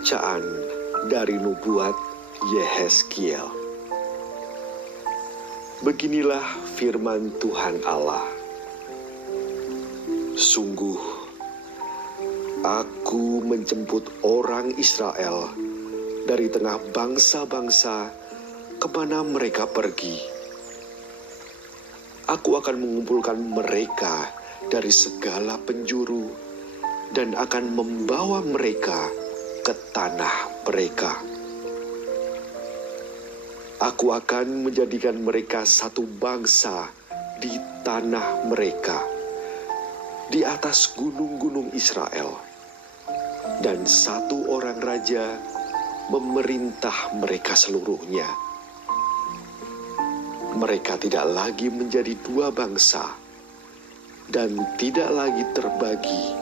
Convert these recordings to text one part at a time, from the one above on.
Bacaan dari nubuat Yehezkiel. Beginilah firman Tuhan Allah. Sungguh, aku menjemput orang Israel dari tengah bangsa-bangsa kemana mereka pergi. Aku akan mengumpulkan mereka dari segala penjuru dan akan membawa mereka ke tanah mereka. Aku akan menjadikan mereka satu bangsa di tanah mereka, di atas gunung-gunung Israel, dan satu orang raja memerintah mereka seluruhnya. Mereka tidak lagi menjadi dua bangsa, dan tidak lagi terbagi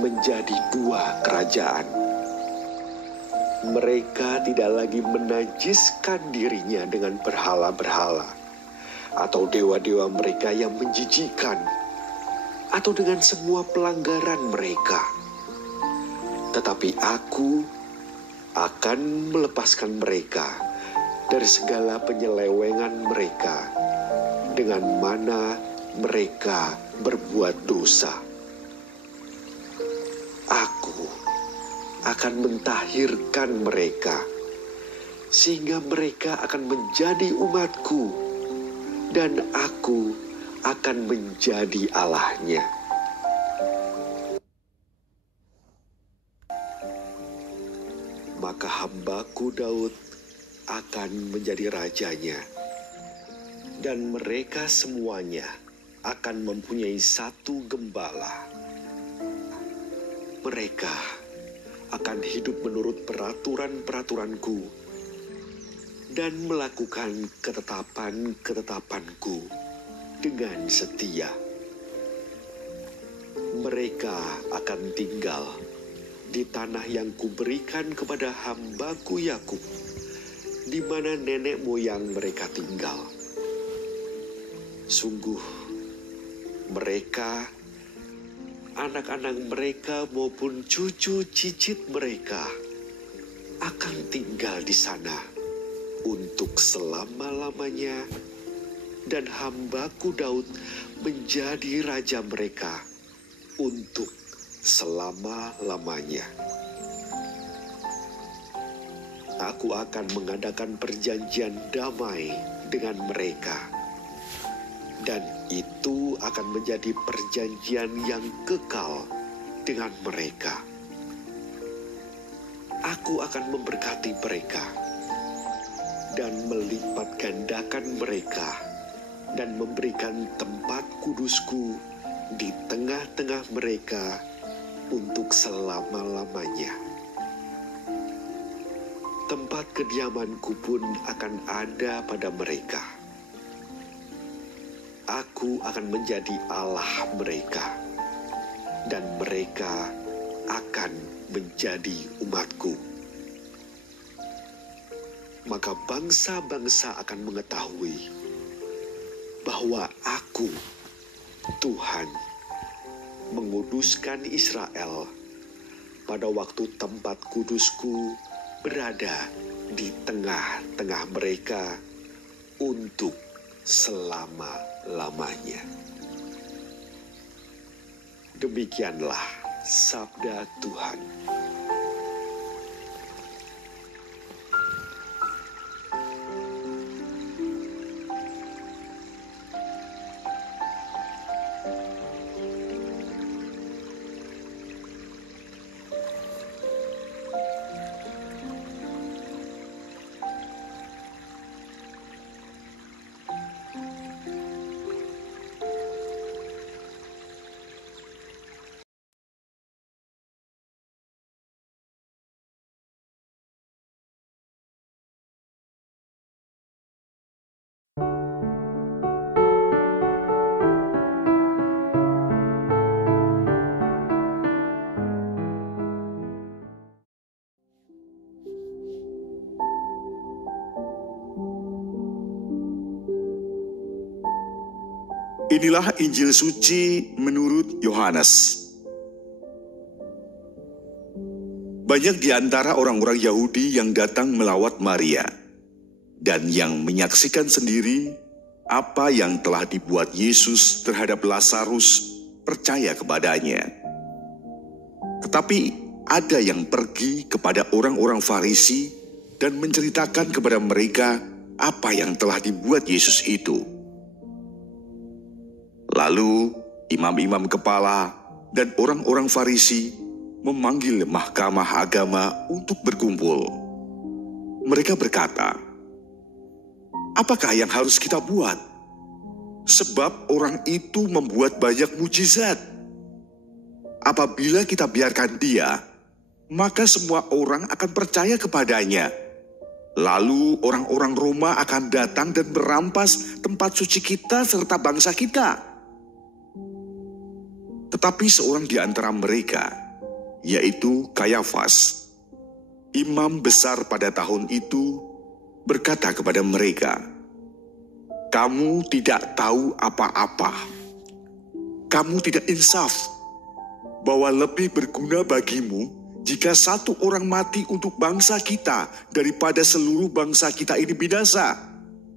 menjadi dua kerajaan. Mereka tidak lagi menajiskan dirinya dengan berhala-berhala, atau dewa-dewa mereka yang menjijikkan, atau dengan semua pelanggaran mereka. Tetapi aku akan melepaskan mereka dari segala penyelewengan mereka, dengan mana mereka berbuat dosa. Aku akan mentahirkan mereka, sehingga mereka akan menjadi umatku, dan aku akan menjadi Allahnya. Maka hambaku Daud akan menjadi rajanya, dan mereka semuanya akan mempunyai satu gembala. Mereka akan hidup menurut peraturan-peraturanku dan melakukan ketetapan-ketetapanku dengan setia. Mereka akan tinggal di tanah yang kuberikan kepada hambaku Yakub, di mana nenek moyang mereka tinggal. Sungguh, mereka, anak-anak mereka maupun cucu cicit mereka akan tinggal di sana untuk selama-lamanya, dan hambaku Daud menjadi raja mereka untuk selama-lamanya. Aku akan mengadakan perjanjian damai dengan mereka, dan itu akan menjadi perjanjian yang kekal dengan mereka. Aku akan memberkati mereka dan melipat gandakan mereka, dan memberikan tempat kudusku di tengah-tengah mereka untuk selama-lamanya. Tempat kediamanku pun akan ada pada mereka. Aku akan menjadi Allah mereka, dan mereka akan menjadi umatku. Maka bangsa-bangsa akan mengetahui bahwa aku, Tuhan, menguduskan Israel pada waktu tempat kudusku berada di tengah-tengah mereka untuk selama-lamanya. Demikianlah sabda Tuhan. Inilah Injil suci menurut Yohanes. banyak di antara orang-orang Yahudi yang datang melawat Maria dan yang menyaksikan sendiri apa yang telah dibuat Yesus terhadap Lazarus, percaya kepadanya. Tetapi ada yang pergi kepada orang-orang Farisi dan menceritakan kepada mereka apa yang telah dibuat Yesus itu. Lalu imam-imam kepala dan orang-orang Farisi memanggil mahkamah agama untuk berkumpul. Mereka berkata, "Apakah yang harus kita buat? Sebab orang itu membuat banyak mujizat. Apabila kita biarkan dia, maka semua orang akan percaya kepadanya. Lalu orang-orang Roma akan datang dan merampas tempat suci kita serta bangsa kita." Tetapi seorang di antara mereka, yaitu Kayafas, imam besar pada tahun itu, berkata kepada mereka, "Kamu tidak tahu apa-apa. Kamu tidak insaf bahwa lebih berguna bagimu jika satu orang mati untuk bangsa kita daripada seluruh bangsa kita ini binasa."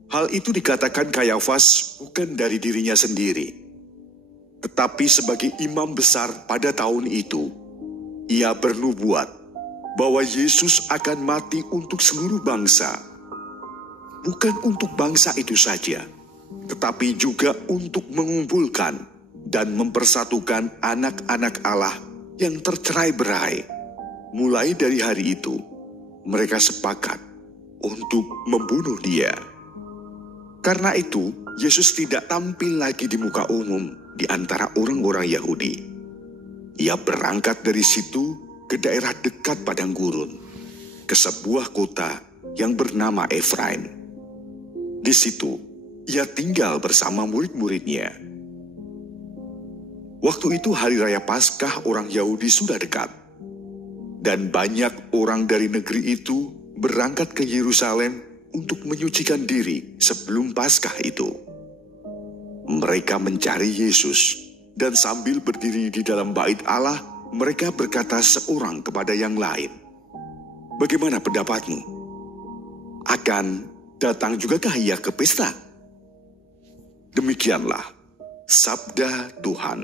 Hal itu dikatakan Kayafas bukan dari dirinya sendiri, tetapi sebagai imam besar pada tahun itu. Ia bernubuat bahwa Yesus akan mati untuk seluruh bangsa. Bukan untuk bangsa itu saja, tetapi juga untuk mengumpulkan dan mempersatukan anak-anak Allah yang tercerai-berai. Mulai dari hari itu, mereka sepakat untuk membunuh dia. Karena itu, Yesus tidak tampil lagi di muka umum di antara orang-orang Yahudi. Ia berangkat dari situ ke daerah dekat padang gurun, ke sebuah kota yang bernama Efraim. Di situ, ia tinggal bersama murid-muridnya. Waktu itu hari raya Paskah orang Yahudi sudah dekat, dan banyak orang dari negeri itu berangkat ke Yerusalem untuk menyucikan diri sebelum Paskah itu. Mereka mencari Yesus, dan sambil berdiri di dalam bait Allah, mereka berkata seorang kepada yang lain, "Bagaimana pendapatmu? Akan datang jugakah ia ke pesta?" Demikianlah sabda Tuhan.